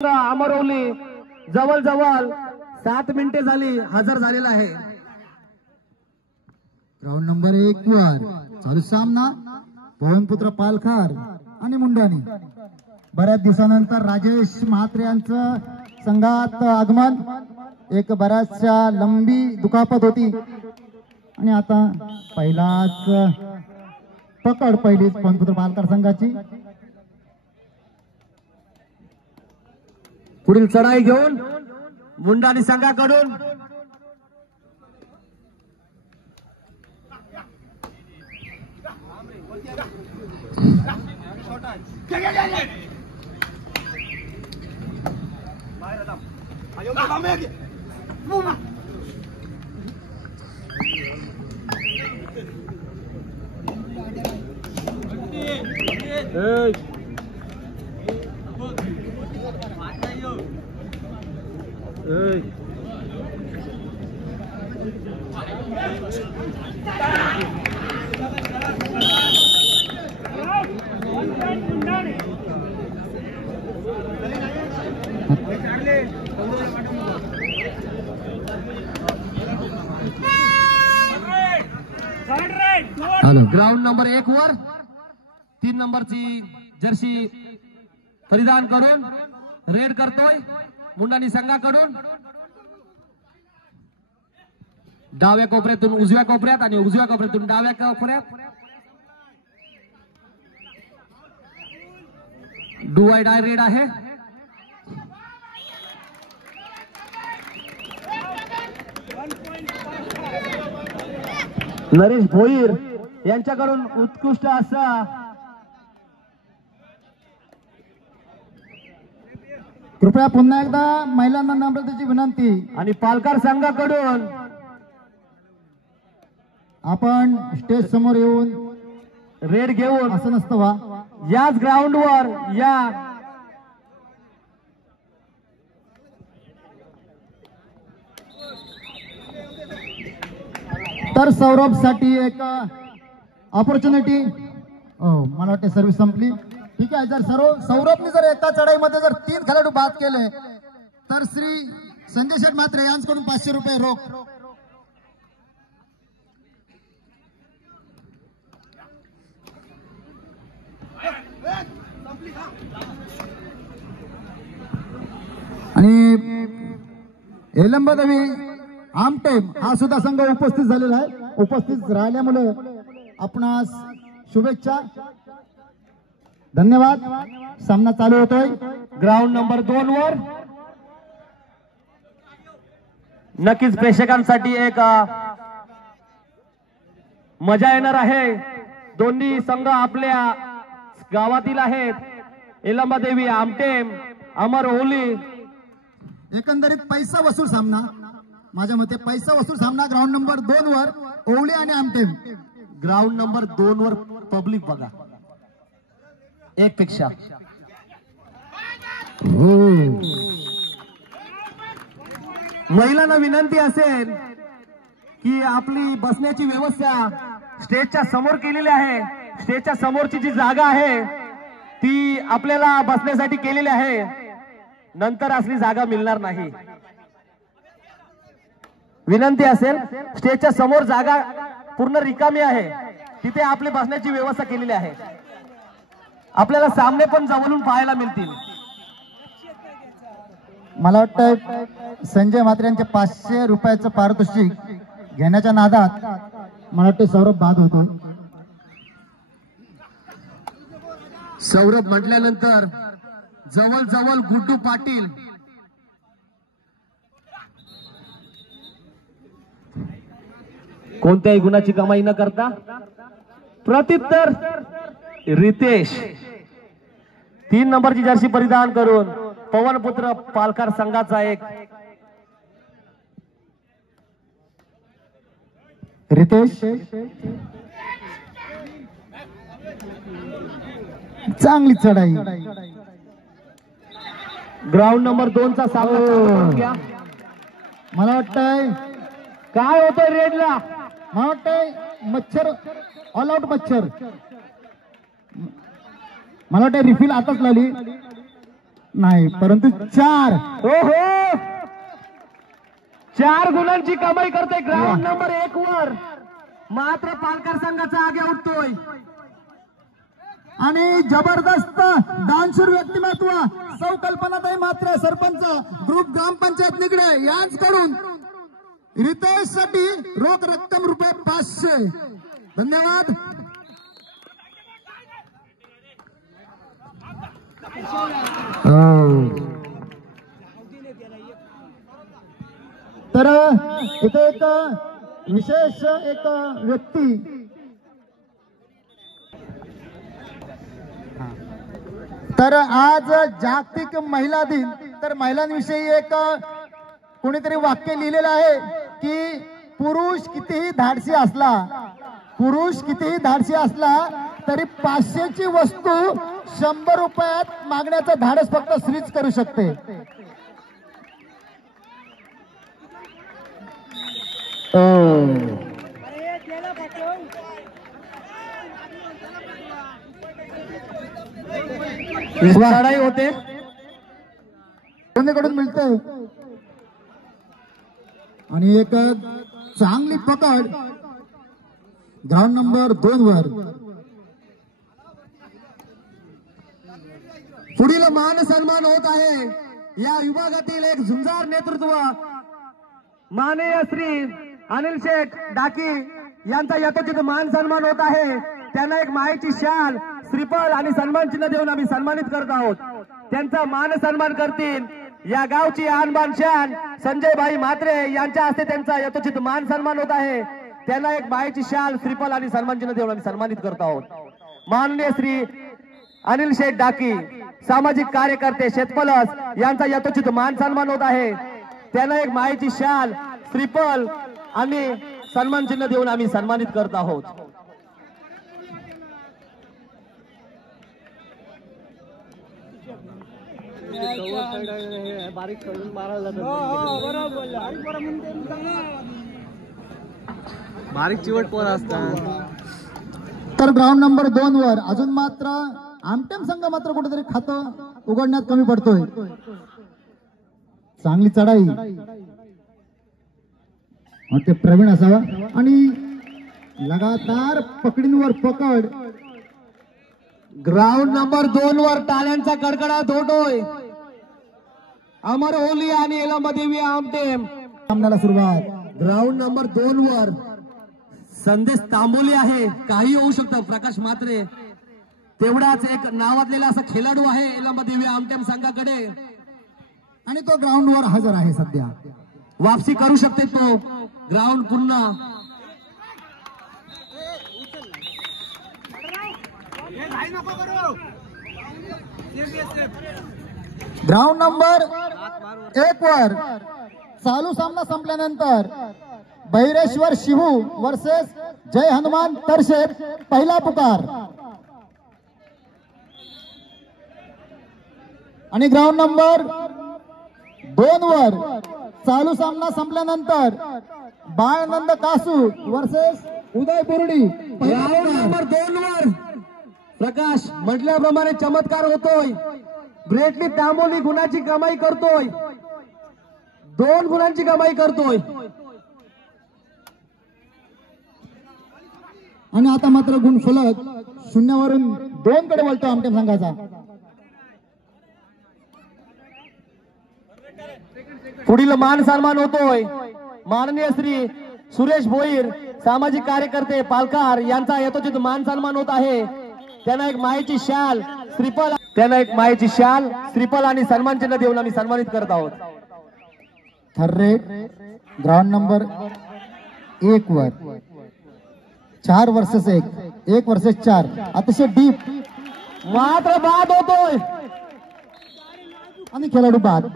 अमरवली जवळ जवळ 7 मिनिटे झाली हजर झालेला आहे। ग्राउंड नंबर 1 वर चालू सामना पवनपुत्र पालखार आणि मुंडाणी। बऱ्याच दिवसानंतर राजेश म्हात्रे यांचं संघात आगमन। एक बऱ्याचशा लंबी दुखापत होती आणि आता पहिलीच पवनपुत्र पालखार संघाची। पुढील चढाई घेऊन मुंडाणी संघाकडून ग्राउंड नंबर 1 वर 3 नंबरची जर्सी परिधान करून रेड करतोय मुंडाणी संघाकडून। डाव्या कोपऱ्यातून उजव्या कोपऱ्यात आणि उजव्या कोपऱ्यातून डाव्या कोपऱ्यात डू आय डाय रेड आहे। नरेश भोईर यांच्याकडून उत्कृष्ट असा कृपया पुन्हा एकदा महिलांना नम्रतेची विनंती आणि पालकार संघाकडून आपण स्टेज समोर येऊन रेड घेऊन असं नसतं वा। याच ग्राउंडवर या तर सौरभ साठी एक ऑपॉर्च्युनिटी। मला वाटते सर्व्हिस संपली। ठीक आहे, जर सौरभने जर एका चढाईमध्ये जर 3 खेळाडू बाद केले तर श्री संजय शेठ म्हात्रे यांच्याकडून 500 रुपये रोख। आणि एलंबदेवी आमटेम हा सुद्धा संघ उपस्थित झालेला आहे। उपस्थित राहिल्यामुळे आपणास शुभेच्छा, धन्यवाद। सामना चालू होतोय ग्राउंड नंबर 2 वर। नक्कीच प्रेक्षकांसाठी एक मजा येणार आहे। दोन्ही संघ आपल्या गावातील आहेत। एलंबदेवी आमटेम अमरवली। एकंदरीत पैसा वसूल सामना, माझ्या मते पैसा वसूल सामना ग्राउंड नंबर 2 वर ओवली आणि आमटेम। ग्राउंड नंबर 2 वर पब्लिक बघा एक पेक्षा। महिलांना विनंती असेल की आपली बसण्याची व्यवस्था स्टेजच्या समोर केलेली आहे। स्टेजच्या समोरची जी जागा आहे ती आपल्याला बसण्यासाठी केलेली आहे, नंतर असली जागा मिळणार नाही। विनंती असेल, स्टेजच्या समोर जागा पूर्ण रिकामी आहे, तिथे आपली बसण्याची व्यवस्था केलेली आहे। आपल्याला सामने पण जवळून पाहायला मिळतील। मला वाटतं संजय म्हात्रे यांचे 500 रुपयाचं पारितोषिक घेण्याच्या नादात मला वाटतं सौरभ बाद होतो। सौरभ म्हटल्यानंतर जवळ जवळ गुड्डू पाटील कोणत्याही गुणाची कमाई न करता प्रत्युत्तर रितेश 3 नंबरची जर्सी परिधान करून पवनपुत्र पालकार संघाचा एक रितेश चांगली चढाई। ग्राउंड नंबर 2 चा सामना मला वाटतंय काय होतंय रेडला। मला वाटतंय मच्छर ऑल आउट मच्छर मला वाटतं रिफिल आताच लावली नाही, परंतु 4. ओहो, 4 गुणांची कमाई करते ग्राउंड नंबर 1 वर. मात्र पालकर संघाचा आगे उठतोय आणि जबरदस्त दानशूर व्यक्तिमत्व सौ कल्पनाताई मात्रे, सरपंच ग्रुप ग्रामपंचायत निगडे यांच्याकडून रितेश साठी रोख रक्कम ₹500. धन्यवाद. तर इथे एक विशेष एक व्यक्ती तर आज जागतिक महिला दिन, तर महिलांविषयी एक कोणीतरी वाक्य लिहिलेलं आहे की पुरुष कितीही धाडसी असला तरी 500ची वस्तू 100 रुपयात मागण्याचं धाडस फक्त स्त्रीच करू शकते. लढाई होते कोणीकडून मिळते आणि एक चांगली पकड ग्राउंड नंबर 2 वर. पुढील मान सन्मान होत आहे. या विभागातील एक झुंजार नेतृत्व माननीय श्री अनिल शेठ डाकी यांचा यथोचित मान सन्मान होत आहे. त्यांना एक मायेची शाल, श्रीफळ आणि सन्मान चिन्ह देऊन आम्ही सन्मानित करत आहोत. त्यांचा मान सन्मान करतील या गावची आणबाण शान संजय भाई म्हात्रे यांच्या हस्ते त्यांचा यथोचित मान सन्मान होत आहे. त्यांना एक मायेची शाल, श्रीफळ आणि सन्मान चिन्ह देऊन आम्ही सन्मानित करत आहोत. माननीय श्री अनिल शेठ डाकी सामाजिक कार्यकर्ते शेतपलस यांचा यथोचित मान सन्मान होत आहे. त्यांना एक मायेची शाल, श्रीफळ आणि सन्मान चिन्ह देऊन आम्ही सन्मानित करत आहोत. बारीक चिवट पोर असतात. तर ग्राउंड नंबर 2 वर अजून मात्र आमटेम संघ मात्र कुठेतरी खातं उघडण्यात कमी पडतोय. चांगली चढाई ते प्रवीण असावा आणि लगातार पकडींवर पकड. ग्राउंड नंबर 2 वर टाळ्यांचा कडकडाट होतोय. अमर ओली आणि एलंबदेवी आमटेम सामन्याला सुरुवात. ग्राउंड नंबर 2 वर संदेश तांबोली आहे. काही होऊ शकतं. प्रकाश म्हात्रे तेवढाच एक नावाजलेला असा खेळाडू आहे एलंबदेवी आमटेम संघाकडे आणि तो ग्राउंड वर हजर आहे. सध्या वापसी करू शकते तो. ग्राउंड पूर्ण ग्राउंड नंबर 1 वर चालू सामना संपल्यानंतर बहिरेश्वर शिहू वर्सेस जय हनुमान तरशेर पहिला पुकार. आणि ग्राउंड नंबर 2 वर चालू सामना संपल्यानंतर बाळनंद कासू वर्सेस उदय बुर्डी. ग्राउंड नंबर 2 वर प्रकाश म्हटल्याप्रमाणे चमत्कार होतोय. ग्रेटली तांबोली गुणाची कमाई करतोय. 2 गुणांची कमाई करतोय. आणि आता मात्र गुण फलक 0 वरून 2 कडे वळतो आमटेम संघाचा. पुढील मान सन्मान होतोय. माननीय श्री सुरेश भोईर सामाजिक कार्यकर्ते पालकार यांचा यथोचित मान सन्मान होत आहे. त्यांना एक मायेची शाल, श्रीफळ आणि सन्मान चिन्ह देऊन आम्ही सन्मानित करत आहोत. थर्रे ग्राउंड नंबर 1 वर 4 वर्सेस 1 वर्सेस 4 अतिशय डीप मात्र बाद होतोय आणि खेळाडू बाद.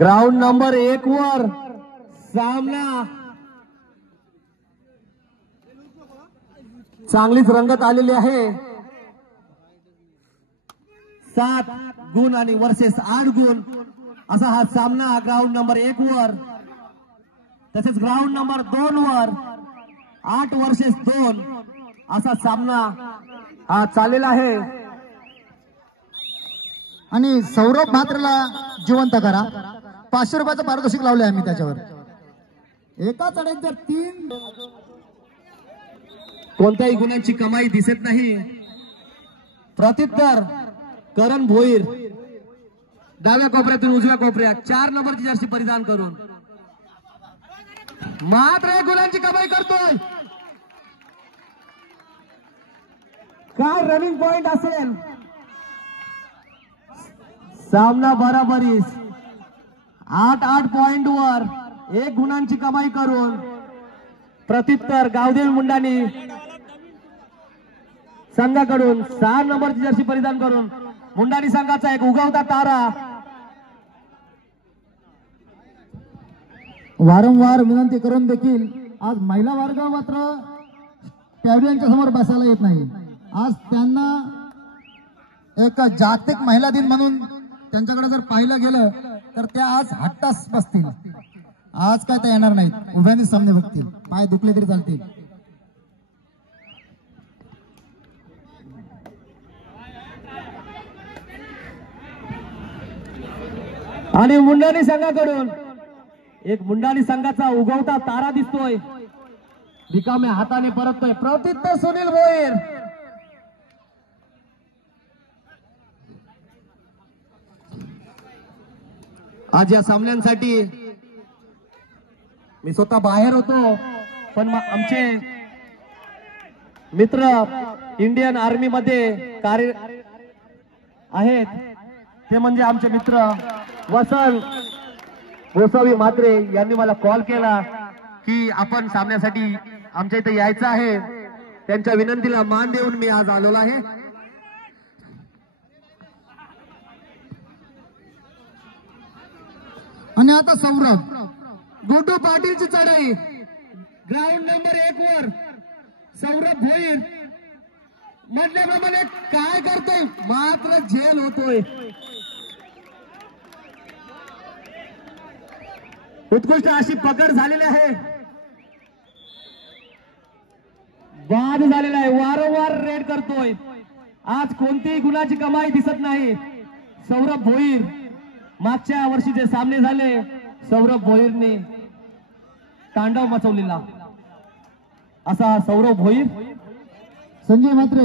ग्राउंड नंबर 1 वर सामना चांगलीच रंगत आलेली आहे. 7 गुण आणि वर्सेस 8 गुण असा हा सामना ग्राउंड नंबर 1 वर. तसेच ग्राउंड नंबर 2 वर 8 वर्सेस 2 असा सामना हा चाललेला आहे. आणि सौरभ म्हात्रेला जिवंत करा. 500 रुपयाचं पारितोषिक लावले आम्ही त्याच्यावर. एका चढाईत जर 3 कोणत्याही गुणांची कमाई दिसत नाही. प्रत्युत्तर करण भोईर डाव्या कोपऱ्यातून उजव्या कोपऱ्यात 4 नंबरची जर्सी परिधान करून मात्र 1 गुणांची कमाई करतोय. काय रनिंग पॉइंट असेल. सामना बराबरीस 8 पॉइंट वर 1 गुणांची कमाई करून प्रत्युत्तर गावदेवी मुंडानी संघाकडून 6 नंबरची जर्सी परिधान करून मुंडानी संघाचा एक उगवता तारा. वारंवार विनंती करून देखील आज महिला वर्ग मात्र पॅव्हिलियनच्या समोर बसायला येत नाही. आज त्यांना एक जागतिक महिला दिन म्हणून त्यांच्याकडे जर पाहिलं गेलं तर त्या आज हट्टास बसतील. आज काय त्या येणार नाहीत. उभ्याने सामने बघतील. पाय दुखले तरी चालतील. आणि मुंडानी संघाकडून एक मुंडानी संघाचा उगवता तारा दिसतोय. रिकाम्या हाताने परततोय प्रत्युत्तर सुनील भोईर. आज या सामन्यांसाठी मी स्वतः बाहेर होतो पण आमचे मित्र इंडियन आर्मी मध्ये कार्य आहेत ते म्हणजे आमचे मित्र वसंत गोसावी म्हात्रे यांनी मला कॉल केला की आपण सामन्यासाठी आमच्या इथे यायचं आहे. त्यांच्या विनंतीला मान देऊन मी आज आलेलो आहे. आणि आता सौरभ गुड्डू पाटीलची चढाई ग्राउंड नंबर 1 वर सौरभ भोईर म्हटल्याप्रमाणे काय करतोय मात्र झेल होतोय. उत्कृष्ट अशी पकड झालेली आहे. बाद झालेला आहे. वारंवार रेड करतोय. आज कोणतीही गुणाची कमाई दिसत नाही. सौरभ भोईर मागच्या वर्षी जे सामने झाले सौरभ भोईरने तांडव मचवलेला असा सौरभ भोईर. संजय म्हात्रे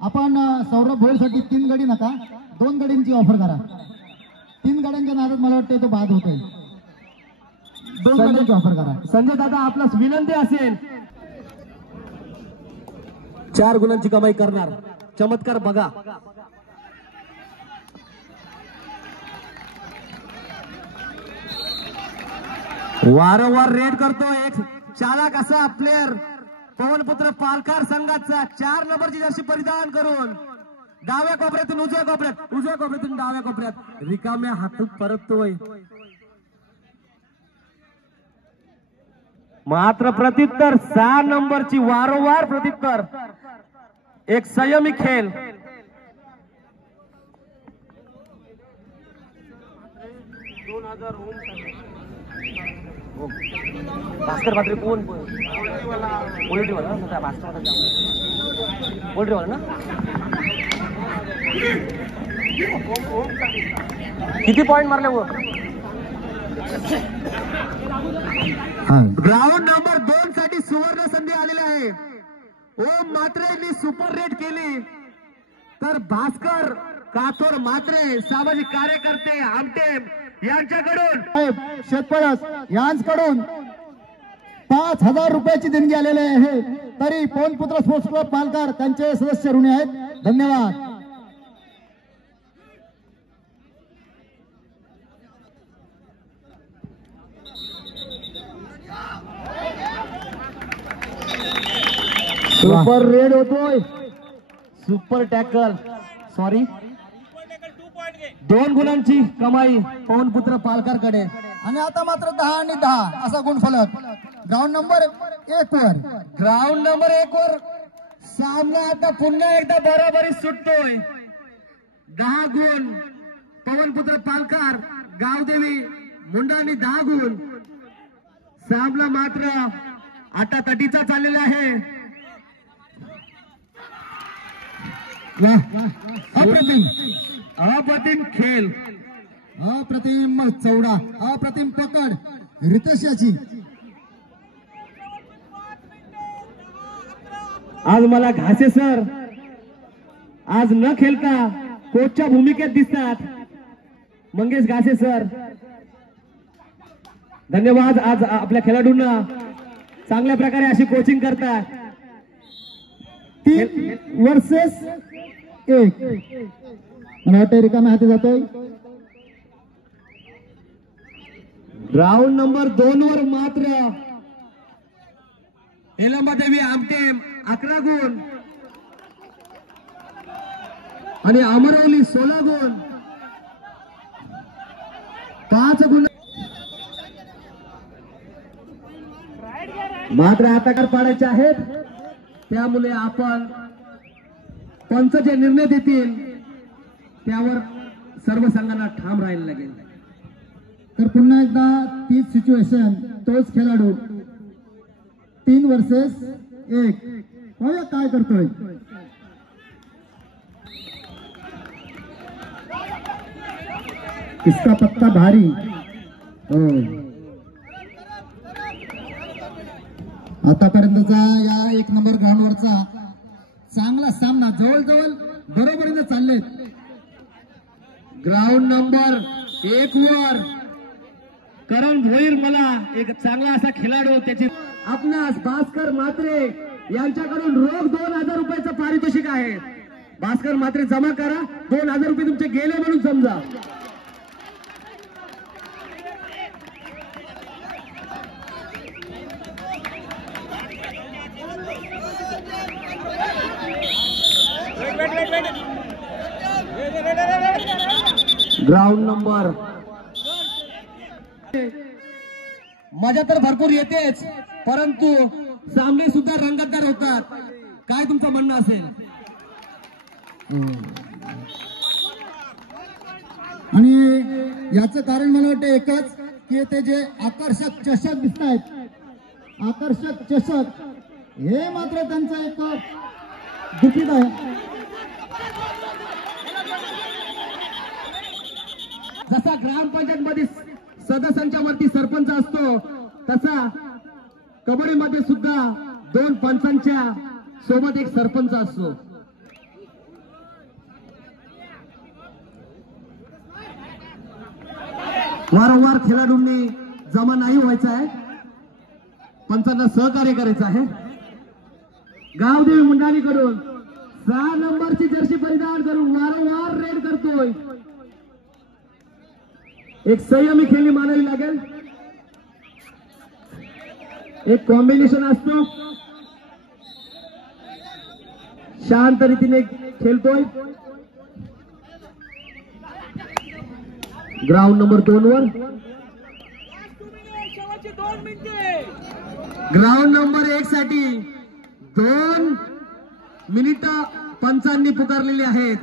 आपण सौरभ भोईरसाठी 3 गडी नका 2 गडींची ऑफर करा. 3 गाड्यांच्या नादात मला वाटतं तो बाद होतोय. 2 गड्यांची ऑफर करा. संजय दादा आपल्यास विनंती असेल 4 गुणांची कमाई करणार. चमत्कार बघा. वारंवार रेड करतो एक चालक असा प्लेअर पवनपुत्र पालखार संघाचा 4 नंबरची जर्सी परिधान करून डाव्या कोपऱ्यातून उजव्या कोपऱ्यात उजव्या कोपऱ्यातून डाव्या कोपऱ्यात रिकाम्या हातून परततोय. मात्र प्रत्युत्तर 6 नंबरची वारंवार प्रत्युत्तर एक संयमी खेळ. भास्कर म्हात्रे कोण पोल्ट्रीवाला ना भास्कर पोल्ट्रीवाला ना किती पॉइंट मारले वो. ग्राउंड नंबर 2 साठी सुवर्ण संधी आलेली आहे. ओम म्हात्रेंनी सुपर रेड केली तर भास्कर काथोर म्हात्रे सामाजिक कार्यकर्ते आमटे यांच्याकडून शेतपळस यांच्याकडून 5,000 रुपयाची देणगी आलेली आहे. तरी पवनपुत्र स्पोर्ट्स क्लब पालकार त्यांचे सदस्य ऋणी आहेत. धन्यवाद. सुपर रेड होतोय. सुपर टॅकल सॉरी 2 गुणांची कमाई पवनपुत्र पालकारकडे. आणि आता मात्र 10 आणि 10 असा गुणफलक ग्राउंड नंबर 1 वर. ग्राउंड नंबर 1 वर सामना आता पुन्हा एकदा बरोबरी सुटतोय. 10 गुण पवनपुत्र पालकार गावदेवी मुंडानी 10 गुण. सामना मात्र आता तटीचा चाललेला आहे. अप्रतिम अप्रतिम खेळ, अप्रतिम चौडा, अप्रतिम पकड रितेश याची. आज मला घासे सर आज न खेळता कोचच्या भूमिकेत दिसतात. मंगेश घासे सर धन्यवाद. आज आपल्या खेळाडूंना चांगल्या प्रकारे अशी कोचिंग करतात. 3 वर्सेस 1 मला वाटतं रिकाम्या हाती जातोय. राऊंड नंबर 2 वर मात्र हेलंबादेवी आमटे 11 गुण आणि अमरवली 16 गुण, 5 गुण. मात्र आता कर पाडायचे आहेत, त्यामुळे आपण पंच जे निर्णय देतील त्यावर सर्व संघांना ठाम राहायला लागेल. तर पुन्हा एकदा तीच सिच्युएशन, तोच खेळाडू 3 वर्सेस 1. पाहूया काय करतोय. किसका पत्ता भारी. हो आतापर्यंतचा या 1 नंबर ग्राउंडवरचा चांगला सामना जवळजवळ बरोबरीने चाललेत. ग्राउंड नंबर 1 वर करण भोईर मला एक चांगला असा खेळाडू त्याची आपणास भास्कर म्हात्रे यांच्याकडून रोख 2000 रुपयाचं पारितोषिक आहे. भास्कर म्हात्रे जमा करा, 2000 रुपये तुमचे गेले म्हणून समजा. ग्राउंड नंबर मजा तर भरपूर येतेच, परंतु सामने सुद्धा रंगतदार होतात. काय तुमचं म्हणणं असेल? आणि याचं कारण मला वाटतं एकच की ते जे आकर्षक चषक दिसत आहेत, आकर्षक चषक हे मात्र त्यांचं एक गुपित आहे. जसा ग्रामपंचायत मध्ये सदस्यांच्या वरती सरपंच असतो, तसा कबड्डीमध्ये सुद्धा 2 पंचांच्या सोबत एक सरपंच असतो. वारंवार खेळाडूंनी जमा नाही व्हायचा आहे, पंचांना सहकार्य करायचं आहे. गावदेवी मुंडाणीकडून 6 नंबरची जर्सी परिधान करून वारंवार रेड करतोय. एक संयमी खेळणी मानावी लागेल. एक कॉम्बिनेशन असतो, शांत रीतीने खेळतोय. ग्राउंड नंबर 2 वर ग्राउंड नंबर 1 साठी 2 मिनिटं पंचांनी पुकारलेली आहेत,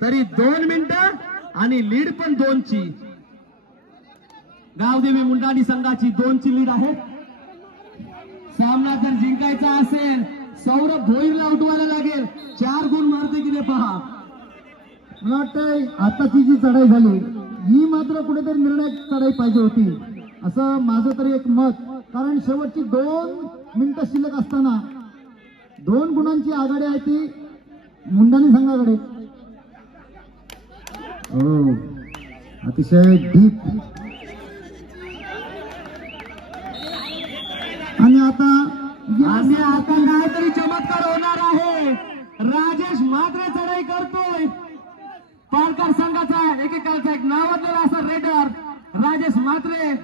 तरी 2 मिनिटं आणि लीड पण 2 ची. गावदेवी मुंडाणी संघाची 2 ची लीड आहे. सामना जर जिंकायचा असेल सौरभ भोईरला उठवायला लागेल. 4 गुण मारते की नाही पहा. मला वाटतंय आताची जी चढाई झाली ही मात्र कुठेतरी निर्णायक चढाई पाहिजे होती, असं माझं तरी एक मत. कारण शेवटची 2 मिनिटं शिल्लक असताना 2 गुणांची आघाडी आहे ती मुंडाणी संघाकडे. हो अतिशय डीप. आणि आता काहीतरी चमत्कार होणार आहे. राजेश म्हात्रे चढाई करतोय. पालकर संघाचा एकेकालचा एक नावाजलेला असा रेडर राजेश म्हात्रे.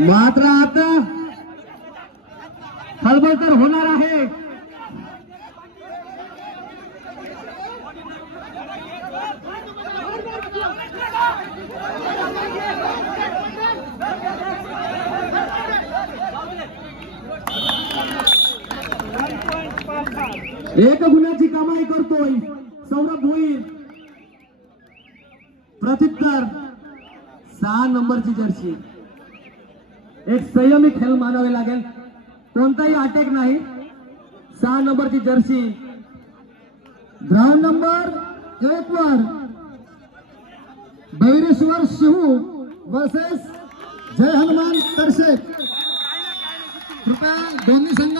मात्र आता हळबळ तर होणार आहे. एक गुणाची कमाई करतोय सौरभ भोईर. प्रत्युत्तर 6 नंबरची जर्सी. एक संयमी खेळ मानावे लागेल, कोणताही अटॅक नाही. 6 नंबरची जर्सी. ग्राउंड नंबर 1 वर बैरेश्वर शिहू वर्सेस जय हनुमान तरशेट. कृपया दोन्ही संघ